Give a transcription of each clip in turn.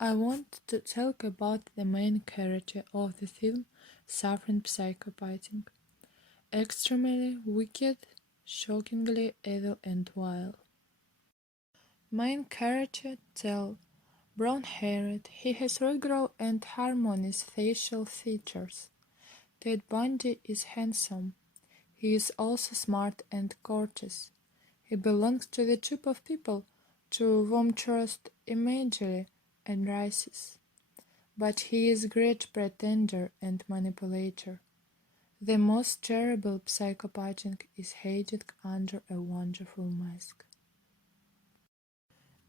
I want to talk about the main character of the film, suffering psychopathic, extremely wicked, shockingly evil and vile. Main character Tell, brown-haired, he has regular and harmonious facial features. Ted Bundy is handsome. He is also smart and courteous. He belongs to the type of people to whom trust immediately and rises. But he is great pretender and manipulator. The most terrible psychopath is hiding under a wonderful mask.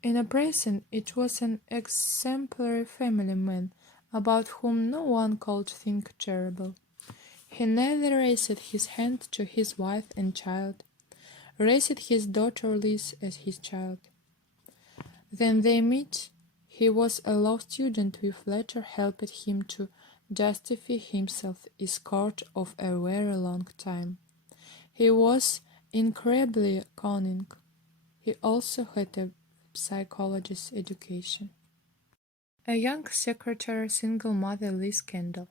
In a prison, it was an exemplary family man about whom no one could think terrible. He never raised his hand to his wife and child, raised his daughter Liz as his child. Then they met. He was a law student which later helped him to justify himself in court of a very long time. He was incredibly cunning. He also had a psychologist's education. A young secretary, single mother Liz Kendall,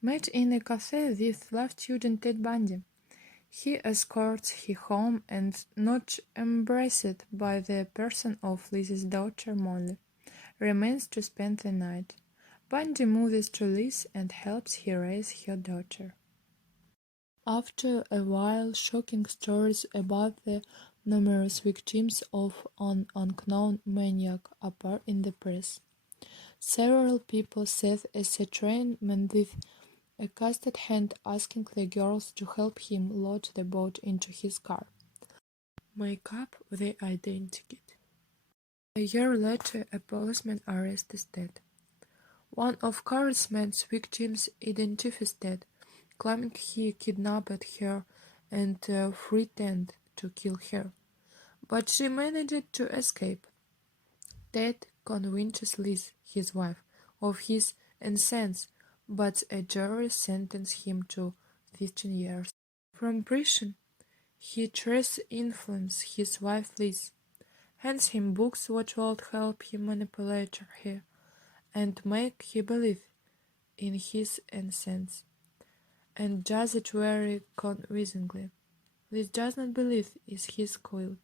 met in a cafe with law student Ted Bundy. He escorts her home and, not embraced by the person of Liz's daughter Molly, remains to spend the night. Bundy moves to Liz and helps her raise her daughter. After a while, shocking stories about the numerous victims of an unknown maniac appear in the press. Several people sat as a train man with a casted hand asking the girls to help him load the boat into his car. Make up the identity. A year later, a policeman arrested Ted. One of Carlsman's victims identifies Ted, claiming he kidnapped her and threatened to kill her, but she managed to escape. Ted convinces Liz, his wife, of his innocence, but a jury sentenced him to 15 years. From prison, he tries to influence his wife Liz, hands him books which would help him manipulate her and make her believe in his innocence, and does it very convincingly. Liz does not believe is his guilt,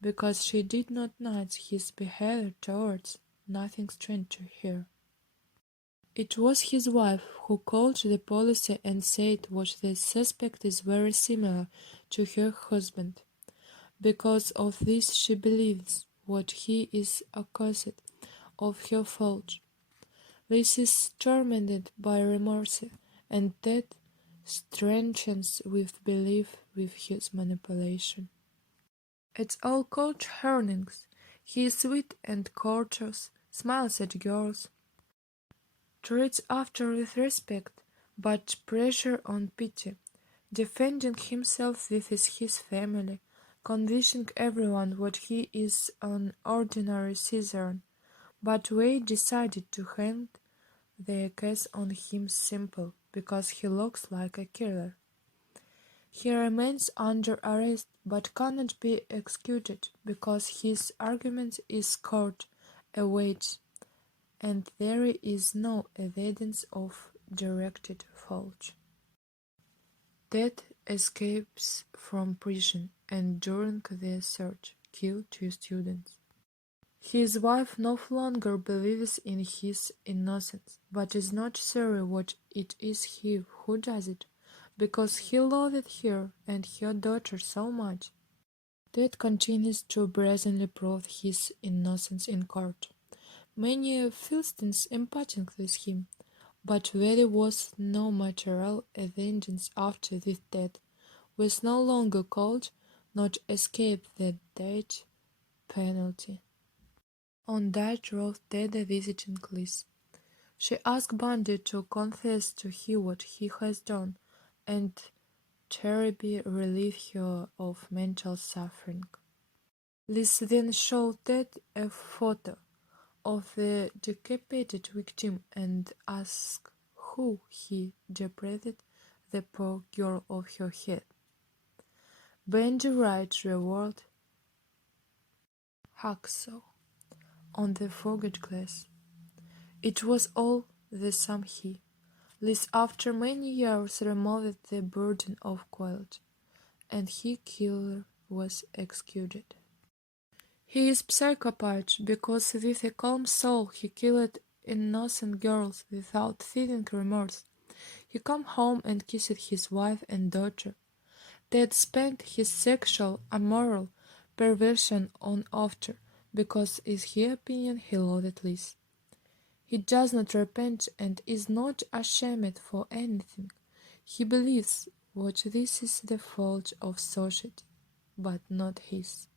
because she did not notice his behavior towards nothing strange to her. It was his wife who called the police and said what the suspect is very similar to her husband. Because of this she believes what he is accused of her fault. Liz is tormented by remorse, and Ted strengthens with belief with his manipulation. It's all coach earnings. He is sweet and courteous, smiles at girls, treats after with respect, but pressure on pity, defending himself with his family, convincing everyone what he is an ordinary citizen. But Wade decided to hang the case on him simple, because he looks like a killer. He remains under arrest but cannot be executed because his argument is court awaits and there is no evidence of directed fault. Ted escapes from prison and during the search kills 2 students. His wife no longer believes in his innocence, but is not sure what it is he who does it, because he loved her and her daughter so much. Ted continues to brazenly prove his innocence in court. Many Philistines empathize with him, but there was no material evidence after this death, was no longer called, not escape the death penalty. On that road, Ted visiting Liz. She asked Bundy to confess to her what he has done, and therapy relieve her of mental suffering. Liz then showed Ted a photo of the decapitated victim and asked who he deprived the poor girl of her head. Bundy writes the word hacksaw on the forged glass. It was all the same he, least after many years removed the burden of guilt, and he killer was executed. He is psychopath because with a calm soul he killed innocent girls without feeling remorse. He come home and kissed his wife and daughter. They had spent his sexual, immoral perversion on after, because in his opinion he loved Liz. He does not repent and is not ashamed for anything. He believes what this is the fault of society, but not his.